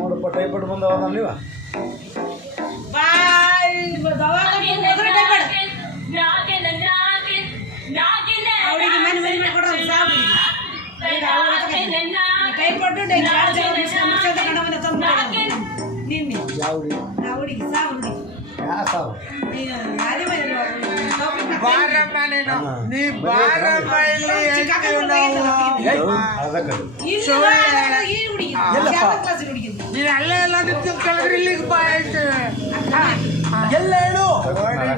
ನೋಡಪ್ಪ ಟೈಫಾಯ್ಡ್ ಬಂದವ ನೀವ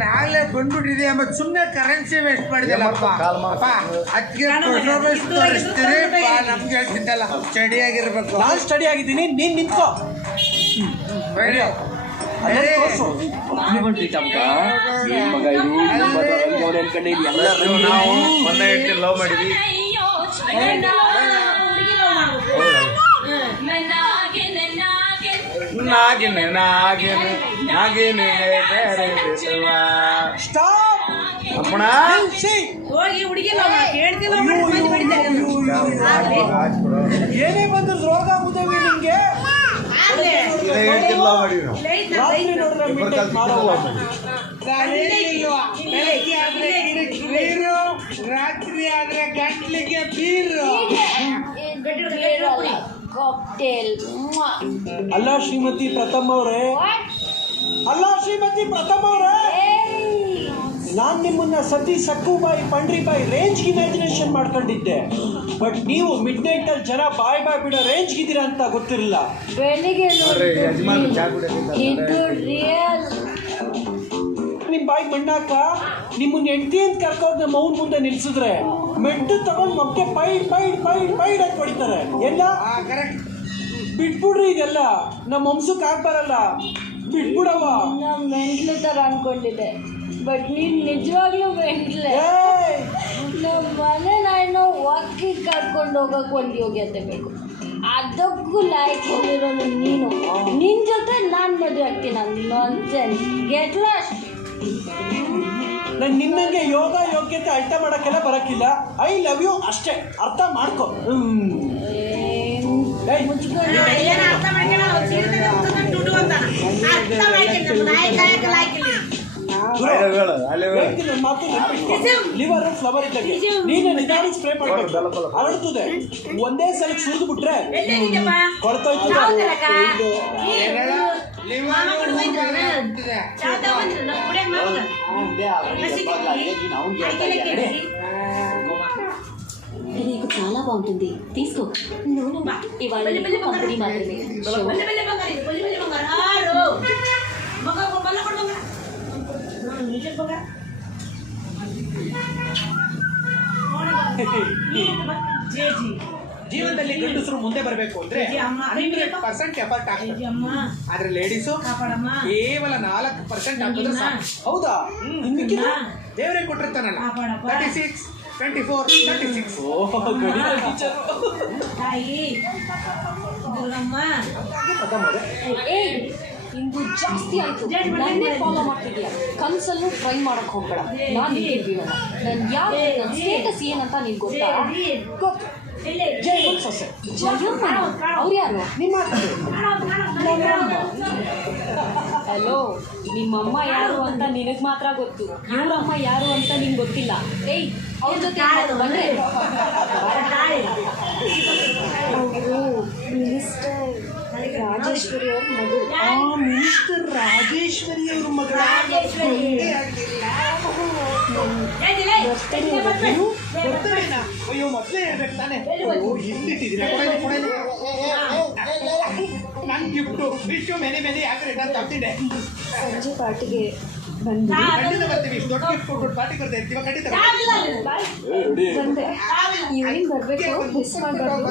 ನಾಳೆ ಬಂದ್ಬಿಟ್ಟಿದೆ ಎಂಬ ಸುಮ್ಮನೆ ಕರೆನ್ಸಿ ವೇಸ್ಟ್ ಮಾಡಿದೆಲ್ಲಪ್ಪ ಅದಕ್ಕೆ ತೋರಿಸ್ತೀರಿ ನಮ್ಗೆ ಹೇಳ್ತಿದ್ದಲ್ಲ ಸ್ಟಡಿ ಆಗಿರ್ಬೇಕು. ನಾನು ಸ್ಟಡಿ ಆಗಿದ್ದೀನಿ, ನೀನ್ ನಿಂತ್ಕೋ. ಲವ್ ಮಾಡಿದ್ವಿ. ನಾಗಿನೆ ನಾಗಿನೆ ನಾಗಿನೆ ಅಪ್ಪಣ ಏನೇ ಬಂದ್ರು ರೋಗ ಮುದವಿ ನಿಂಗೆ ರಾತ್ರಿ ಆದ್ರೆ ಗಂಟ್ಲಿಗೆ ಬೀರು. ಅಲ್ಲ ಶ್ರೀಮತಿ ಪ್ರಥಮ್ ಅವರೇ, ನಾನ್ ನಿಮ್ಮನ್ನ ಸತಿ ಸಕ್ಕುಬಾಯಿ ಪಂಡ್ರಿಬಾಯಿ ರೇಂಜ್ಗೆ ಇಮ್ಯಾಜಿನೇಷನ್ ಮಾಡ್ಕೊಂಡಿದ್ದೆ. ಬಟ್ ನೀವು ಮಿಡ್ ನೈಟ್ ಅಲ್ಲಿ ಜನ ಬಾಯ್ ಬಿಡೋ ರೇಂಜ್ಗೆ ಇದ್ದೀರಾ ಅಂತ ಗೊತ್ತಿರಲಿಲ್ಲ. ಬೆಳಿಗ್ಗೆ ನಿಮ್ ಬಾಯಿ ಮಣ್ಣಾಕ ನಿಮ್ಮನ್ನ ಹೆಂಡತಿ ಅಂತ ಕರ್ಕೊಂಡು ನಮ್ಮ ಅವ್ನ ಮುಂದೆ ನಿಲ್ಸಿದ್ರೆ ಮೆಟ್ಟು ತಗೊಂಡ್ ಮಕ್ಕೆ ಪೈಡ್ ಅಂತ ಹೊಡಿತಾರೆ. ಎಲ್ಲ ಬಿಟ್ಬಿಡ್ರಿ, ಇದೆಲ್ಲ ನಮ್ಮ ವಂಶಕ್ಕೆ ಆಗ್ಬಾರಲ್ಲ, ಬಿಟ್ಬಿಡವ. ನಮ್ಮ ಮೆಂಟ್ಲು ತರ ಅನ್ಕೊಂಡಿದ್ದೆ, ಬಟ್ ನೀನ್ ನಿಜವಾಗ್ಲೂ ಮೆಂಟ್ಲೆ. ನಮ್ಮ ಮನೆ ನಾನು ವಾಕಿಂಗ್ ಕರ್ಕೊಂಡು ಹೋಗಕ್ಕೆ ಒಂದು ಯೋಗ್ಯತೆ ಬೇಕು, ಅದಕ್ಕೂ ಲಾಯ್ಕ್ ಹೋಗಿರೋನು ನೀನು. ನಿನ್ ಜೊತೆ ನಾನು ಮದುವೆ ಆಗ್ತೀನಿ. Nonsense, get lost. ನಾನು ನಿನ್ನಂಗೆ ಯೋಗ್ಯತೆ ಅರ್ಥ ಮಾಡೋಕ್ಕೆಲ್ಲ ಬರೋಕ್ಕಿಲ್ಲ. ಐ ಲವ್ ಯು ಅಷ್ಟೇ, ಅರ್ಥ ಮಾಡ್ಕೊ. ಲಿವರ್ ಫ್ಲವರ್ ಇದ್ದಂಗೆ ನೀನು ನಿಧಾನ ಸ್ಪ್ರೇ ಮಾಡ್ಬೇಕು, ಹರಡ್ತದೆ. ಒಂದೇ ಸಲ ಸುರಿದು ಬಿಟ್ರೆ ಕೊಡ್ತೋಯ್ತು. ఇది నీకు చాలా బాగుంటుంది, తీసుకో. ఇవాళ కంపెనీ మాత్రమే. ಜೀವನದಲ್ಲಿ ಗಂಡಸರು ಮುಂದೆ ಬರಬೇಕು ಅಂದ್ರೆ 100% ಎಫರ್ಟ್ ಹಾಕ್ತಾರೆ. ಆದ್ರೆ ಲೇಡೀಸು ಕೇವಲ 4% ಹಾಕಿದ್ರೆ ಸಾಕು. ಹೌದಾ? ದೇವರೇ ಕೊಟ್ಟಿರ್ತಾನಲ್ಲ 36, 24, 36. ಇಂದು ಜಾಸ್ತಿ ಆಯ್ತು, ನನ್ನೇ ಫಾಲೋ ಮಾಡ್ತಿದ್ಯಾ. ಕನ್ಸಲ್ಲೂ ಟ್ರೈ ಮಾಡಕ್ ಹೋಗ್ಬೇಡ. ನಾನು ಬೀಳಲ್ಲ. ನಾನು ಯಾರು, ನನ್ನ ಸ್ಟೇಟಸ್ ಏನಂತ ನೀನ್ ಗೊತ್ತಾ? ಜಯಮ್ಮನ ಅವ್ರು ಯಾರು? ಹಲೋ, ನಿಮ್ಮಮ್ಮ ಯಾರು ಅಂತ ನಿನಗೆ ಮಾತ್ರ ಗೊತ್ತು, ಇವ್ರಮ್ಮ ಯಾರು ಅಂತ ನಿಂಗೆ ಗೊತ್ತಿಲ್ಲ. ಏಯ್, ಅವ್ರ ಜೊತೆ ಬಂದ್ರೆ ಮಿನಿಸ್ಟರ್ ರಾಜೇಶ್ವರಿ ಅವ್ರ ಮಗಳು. ಮಿನಿಸ್ಟರ್ ರಾಜೇಶ್ವರಿ ಅವ್ರ ಮಗಳ. ಅಯ್ಯೋ, ಮೊದಲೇ ಹೇಳ್ಬೇಕು ತಾನೆ. ಇಲ್ಲಿಟ್ಟಿದ್ದೀರಾ? ನನ್ನ ಗಿಫ್ಟು ವಿಶ್ ಯು ಮೆನಿ ಯಾಕೆ ತಪ್ಪಿದೆ. ಸಂಜೆ ಪಾರ್ಟಿಗೆ ಖಂಡಿತ ಬರ್ತೀವಿ. ದೊಡ್ಡ ಗಿಫ್ಟ್ ಕೊಟ್ಟು ಪಾರ್ಟಿ ಕೊಡ್ತಾ ಇರ್ತೀವ. ಖಂಡಿತ ಬಂದೆ. ಈವ್ನಿಂಗ್ ಬರಬೇಕು, ಮಿಸ್ ಮಾಡಬಾರ್ದು.